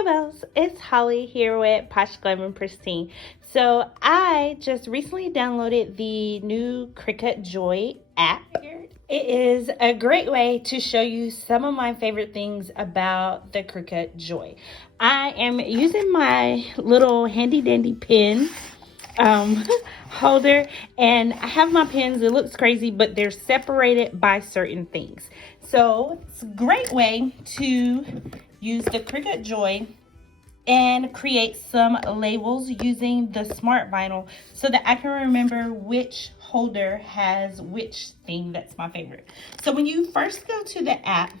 Hey Bells, it's Holly here with Posh Glam and Pristine. So I just recently downloaded the new Cricut Joy app. It is a great way to show you some of my favorite things about the Cricut Joy. I am using my little handy dandy pen holder, and I have my pens. It looks crazy, but they're separated by certain things. So it's a great way to use the Cricut Joy and create some labels using the smart vinyl so that I can remember which holder has which thing that's my favorite. So when you first go to the app,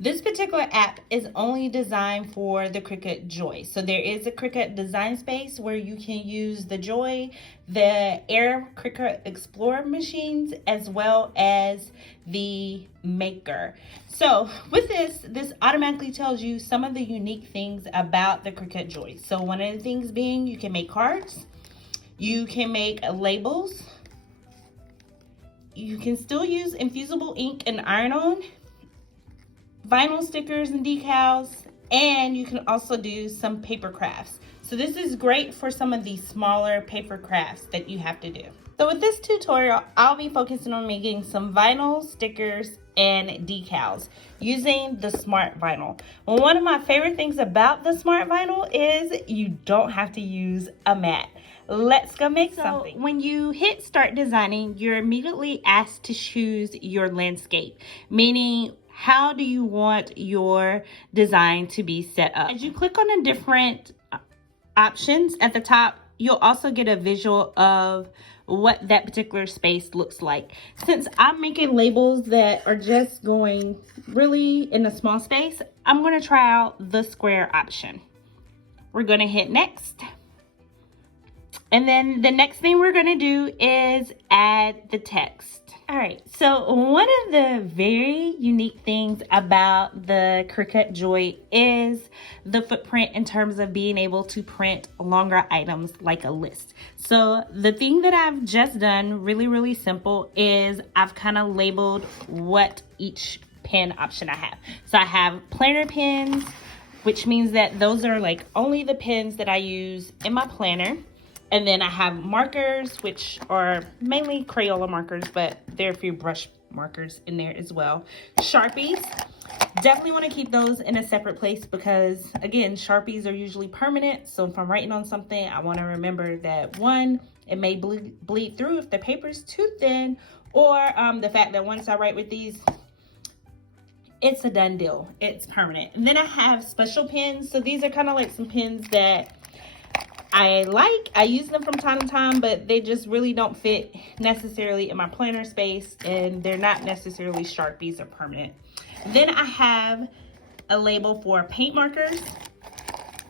this particular app is only designed for the Cricut Joy. So there is a Cricut design space where you can use the Joy, the Air Cricut Explorer machines, as well as the Maker. So with this automatically tells you some of the unique things about the Cricut Joy. So one of the things being you can make cards, you can make labels, you can still use infusible ink and iron-on, vinyl stickers and decals, and you can also do some paper crafts. So this is great for some of these smaller paper crafts that you have to do. So with this tutorial, I'll be focusing on making some vinyl stickers and decals using the smart vinyl. One of my favorite things about the smart vinyl is you don't have to use a mat. Let's go make something. When you hit start designing, you're immediately asked to choose your landscape, meaning how do you want your design to be set up? As you click on the different options at the top, you'll also get a visual of what that particular space looks like. Since I'm making labels that are just going really in a small space, I'm going to try out the square option. We're going to hit next. And then the next thing we're going to do is add the text. All right, so one of the very unique things about the Cricut Joy is the footprint in terms of being able to print longer items like a list. So the thing that I've just done, really simple, is I've kind of labeled what each pen option I have. So I have planner pens, which means that those are like only the pens that I use in my planner. And then I have markers, which are mainly Crayola markers, but there are a few brush markers in there as well. Sharpies, definitely want to keep those in a separate place because, again, Sharpies are usually permanent. So if I'm writing on something, I want to remember that, one, it may bleed through if the paper's too thin, or the fact that once I write with these, it's a done deal. It's permanent. And then I have special pens. So these are kind of like some pens that I use them from time to time, but they just really don't fit necessarily in my planner space, and they're not necessarily Sharpies or permanent. Then I have a label for paint markers,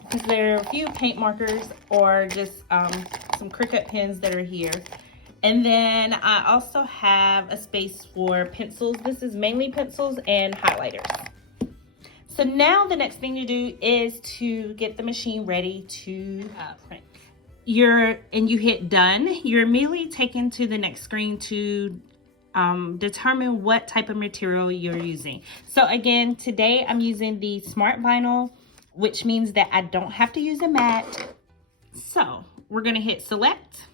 because there are a few paint markers or just some Cricut pens that are here. And then I also have a space for pencils. This is mainly pencils and highlighters. So now the next thing to do is to get the machine ready to print. You hit done. You're immediately taken to the next screen to determine what type of material you're using. So again, today I'm using the smart vinyl, which means that I don't have to use a mat. So we're gonna hit select.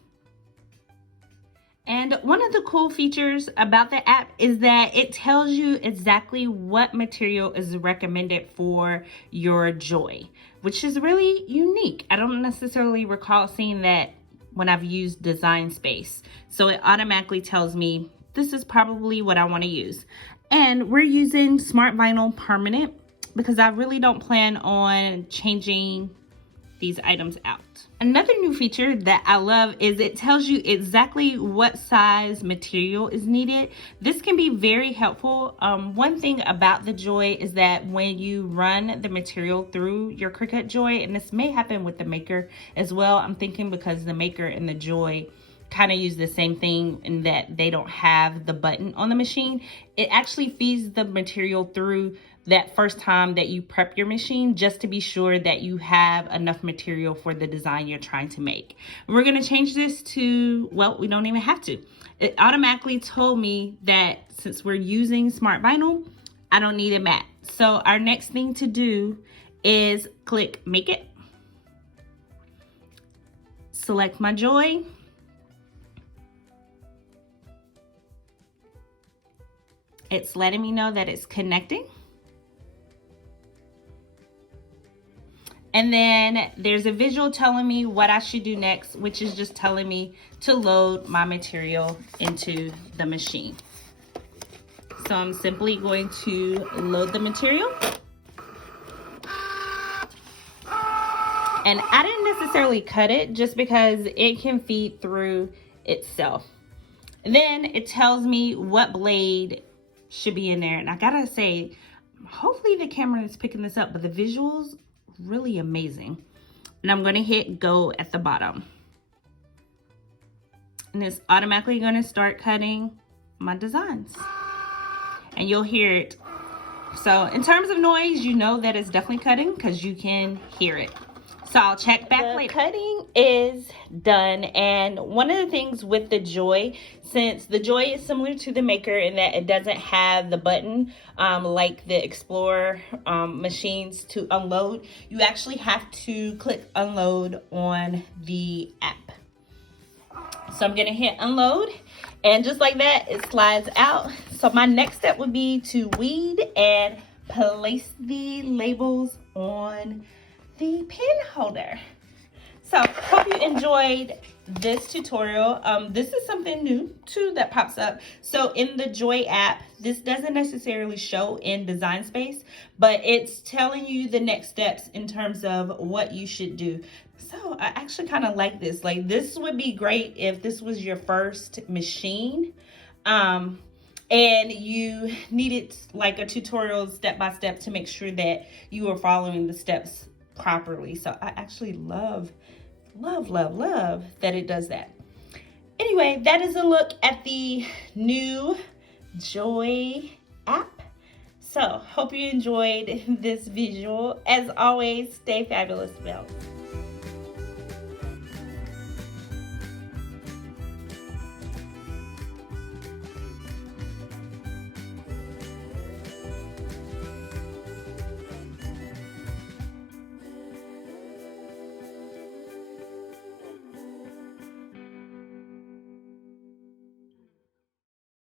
And one of the cool features about the app is that it tells you exactly what material is recommended for your Joy, which is really unique. I don't necessarily recall seeing that when I've used Design Space. So it automatically tells me this is probably what I want to use. And we're using Smart Vinyl Permanent because I really don't plan on changing these items out. Another new feature that I love is it tells you exactly what size material is needed. This can be very helpful. One thing about the Joy is that when you run the material through your Cricut Joy, and this may happen with the Maker as well, I'm thinking because the Maker and the Joy kind of use the same thing in that they don't have the button on the machine. It actually feeds the material through that first time that you prep your machine, just to be sure that you have enough material for the design you're trying to make. We're gonna change this to, well, we don't even have to. It automatically told me that since we're using smart vinyl, I don't need a mat. So our next thing to do is click Make It. Select my Joy. It's letting me know that it's connecting. And then there's a visual telling me what I should do next, which is just telling me to load my material into the machine. So I'm simply going to load the material. And I didn't necessarily cut it just because it can feed through itself. And then it tells me what blade should be in there. And I gotta say, hopefully the camera is picking this up, but the visuals really amazing. And I'm gonna hit go at the bottom. And it's automatically gonna start cutting my designs. And you'll hear it. So in terms of noise, you know that it's definitely cutting because you can hear it. So I'll check back later. Cutting is done, and one of the things with the Joy, since the Joy is similar to the Maker in that it doesn't have the button like the Explorer machines to unload, you actually have to click unload on the app. So I'm gonna hit unload, and just like that, it slides out. So my next step would be to weed and place the labels on the pen holder. So hope you enjoyed this tutorial. This is something new too that pops up. So in the Joy app, this doesn't necessarily show in Design Space, but it's telling you the next steps in terms of what you should do. So I actually kind of like this. Like, this would be great if this was your first machine and you needed like a tutorial step by step to make sure that you were following the steps properly. So I actually love that it does that. Anyway, that is a look at the new Joy app. So hope you enjoyed this visual. As always, stay fabulous, Belle.